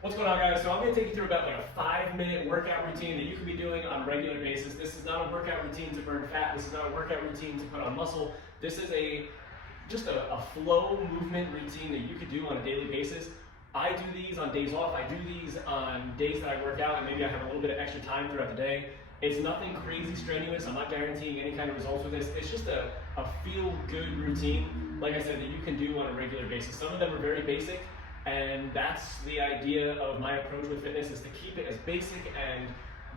What's going on, guys? So I'm going to take you through about like a 5-minute workout routine that you could be doing on a regular basis. This is not a workout routine to burn fat. This is not a workout routine to put on muscle. This is just a flow movement routine that you could do on a daily basis. I do these on days off. I do these on days that I work out and maybe I have a little bit of extra time throughout the day. It's nothing crazy strenuous. I'm not guaranteeing any kind of results with this. It's just a feel-good routine, like I said, that you can do on a regular basis. Some of them are very basic, and that's the idea of my approach with fitness, is to keep it as basic and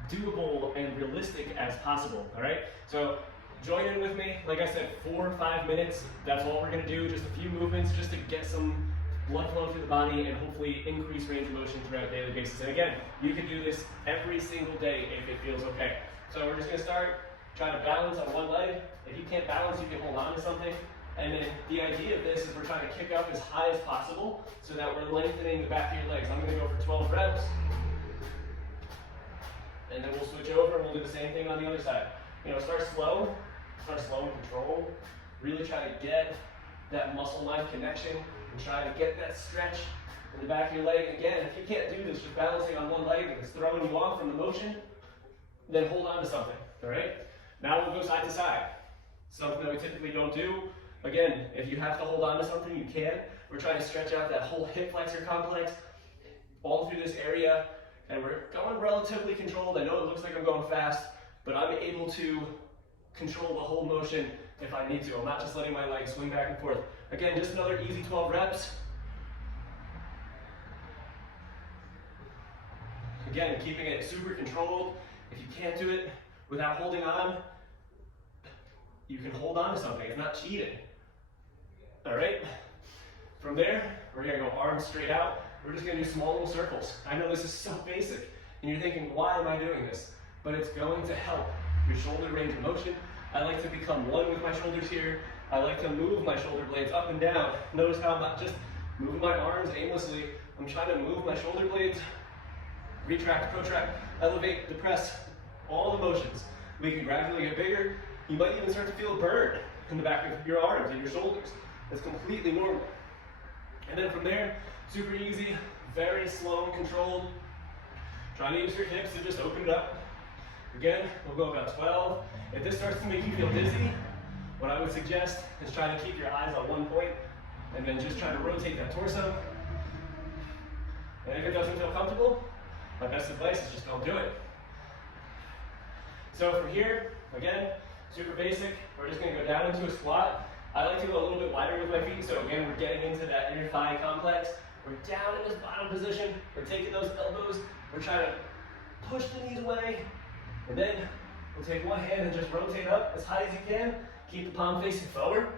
doable and realistic as possible, all right? So join in with me. Like I said, 4 or 5 minutes, that's all we're gonna do. Just a few movements just to get some blood flow through the body and hopefully increase range of motion throughout a daily basis. And again, you can do this every single day if it feels okay. So we're just gonna start trying to balance on one leg. If you can't balance, you can hold on to something. And then the idea of this is we're trying to kick up as high as possible so that we're lengthening the back of your legs. I'm gonna go for 12 reps. And then we'll switch over and we'll do the same thing on the other side. You know, start slow and control. Really try to get that muscle mind connection and try to get that stretch in the back of your leg. Again, if you can't do this, just balancing on one leg and it's throwing you off from the motion, then hold on to something, all right? Now we'll go side to side. Something that we typically don't do. Again, if you have to hold on to something, you can. We're trying to stretch out that whole hip flexor complex all through this area, and we're going relatively controlled. I know it looks like I'm going fast, but I'm able to control the whole motion if I need to. I'm not just letting my legs swing back and forth. Again, just another easy 12 reps. Again, keeping it super controlled. If you can't do it without holding on, you can hold on to something. It's not cheating. All right? From there, we're gonna go arms straight out. We're just gonna do small little circles. I know this is so basic, and you're thinking, why am I doing this? But it's going to help your shoulder range of motion. I like to become one with my shoulders here. I like to move my shoulder blades up and down. Notice how I'm not just moving my arms aimlessly. I'm trying to move my shoulder blades, retract, protract, elevate, depress, all the motions. We can gradually get bigger. You might even start to feel a burn in the back of your arms and your shoulders. That's completely normal. And then from there, super easy, very slow and controlled. Try to use your hips to just open it up. Again, we'll go about 12. If this starts to make you feel dizzy, what I would suggest is try to keep your eyes on one point and then just try to rotate that torso. And if it doesn't feel comfortable, my best advice is just don't do it. So from here, again, super basic. We're just gonna go down into a squat. I like to go a little bit wider with my feet, so again, we're getting into that inner thigh complex. We're down in this bottom position. We're taking those elbows. We're trying to push the knees away. And then we'll take one hand and just rotate up as high as you can. Keep the palm facing forward.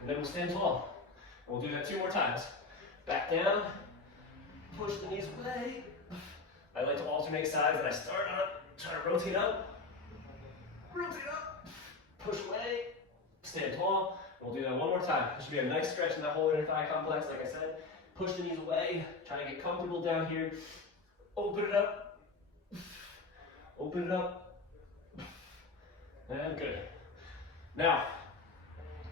And then we'll stand tall. And we'll do that 2 more times. Back down, push the knees away. I like to alternate sides, and I start up, try to rotate up, push away, stand tall. And we'll do that 1 more time. There should be a nice stretch in that whole inner thigh complex, like I said. Push the knees away, try to get comfortable down here. Open it up, and good. Now,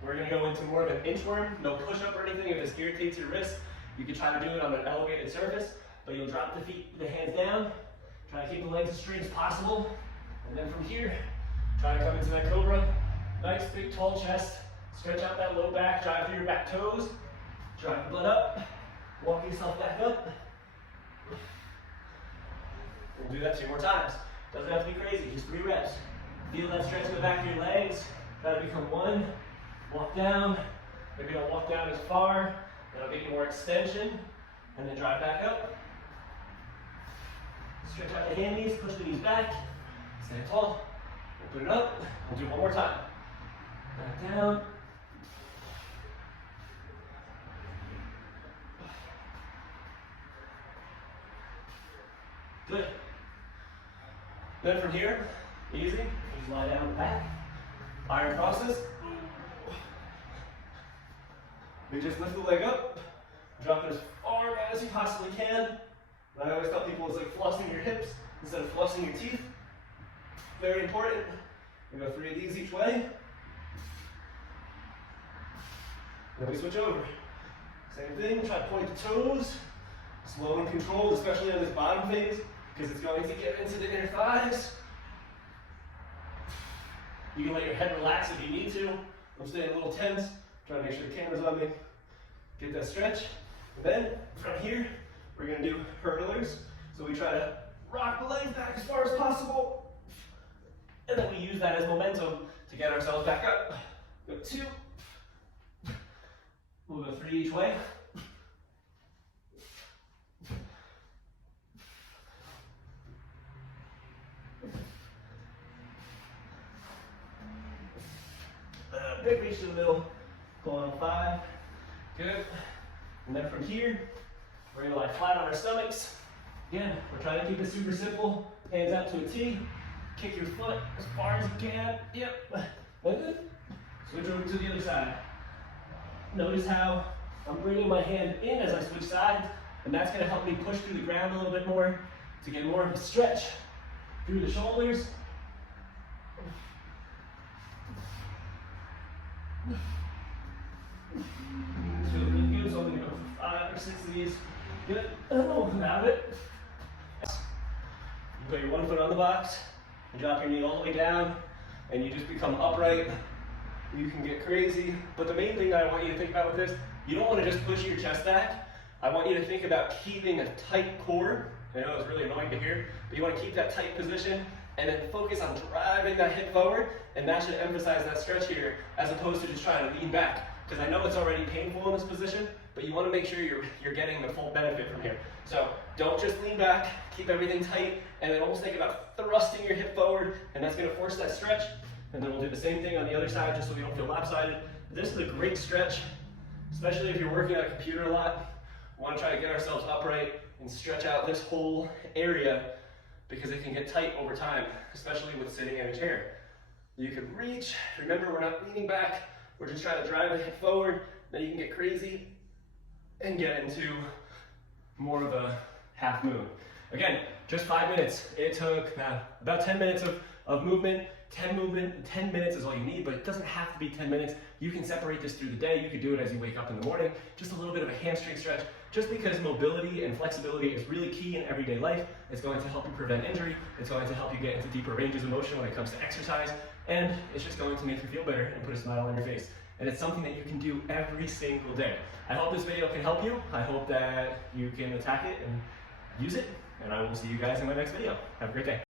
we're gonna go into more of an inchworm, no push-up or anything. If this irritates your wrist, you can try to do it on an elevated surface, but you'll drop the hands down, try to keep the legs as straight as possible, and then from here, try to come into that cobra. Nice, big, tall chest, stretch out that low back, drive through your back toes, drive the butt up, walk yourself back up. We'll do that 2 more times. Doesn't have to be crazy, just 3 reps. Feel that stretch in the back of your legs. Try to become one. Walk down. Maybe don't walk down as far. That'll get you more extension. And then drive back up. Stretch out the hand knees, push the knees back. Stand tall. Open it up. We'll do 1 more time. Back down. Good. Then from here, easy, just lie down on the back. Iron crosses. We just lift the leg up, drop it as far as you possibly can. I always tell people it's like flossing your hips instead of flossing your teeth. Very important. We go 3 of these each way. Then we switch over. Same thing, try to point the toes, slow and controlled, especially on this bottom phase, because it's going to get into the inner thighs. You can let your head relax if you need to. I'm staying a little tense, trying to make sure the camera's on me. Get that stretch. And then, from here, we're gonna do hurdlers. So we try to rock the legs back as far as possible. And then we use that as momentum to get ourselves back up. Go 2. We'll go 3 each way. Big reach to the middle. Going on 5. Good. And then from here, we're gonna lie flat on our stomachs. Again, we're trying to keep it super simple. Hands out to a T. Kick your foot as far as you can. Yep. Good. Switch over to the other side. Notice how I'm bringing my hand in as I switch sides, and that's gonna help me push through the ground a little bit more to get more of a stretch through the shoulders. Feels really good, so I'm gonna go for 5 or 6 of these. Good. Out of it. You put your one foot on the box, you drop your knee all the way down, and you just become upright. You can get crazy, but the main thing I want you to think about with this, you don't want to just push your chest back. I want you to think about keeping a tight core. I know it's really annoying to hear, but you want to keep that tight position and then focus on driving that hip forward, and that should emphasize that stretch here as opposed to just trying to lean back. Because I know it's already painful in this position, but you want to make sure you're getting the full benefit from here. So don't just lean back, keep everything tight, and then almost think about thrusting your hip forward, and that's going to force that stretch. And then we'll do the same thing on the other side just so we don't feel lopsided. This is a great stretch, especially if you're working on a computer a lot. We want to try to get ourselves upright and stretch out this whole area because it can get tight over time, especially with sitting in a chair. You can reach. Remember, we're not leaning back. We're just trying to drive the hip forward. Then you can get crazy and get into more of a half moon. Again, just 5 minutes. It took about 10 minutes of movement. 10 minutes is all you need, but it doesn't have to be 10 minutes. You can separate this through the day. You could do it as you wake up in the morning. Just a little bit of a hamstring stretch, just because mobility and flexibility is really key in everyday life. It's going to help you prevent injury. It's going to help you get into deeper ranges of motion when it comes to exercise. And it's just going to make you feel better and put a smile on your face. And it's something that you can do every single day. I hope this video can help you. I hope that you can attack it and use it. And I will see you guys in my next video. Have a great day.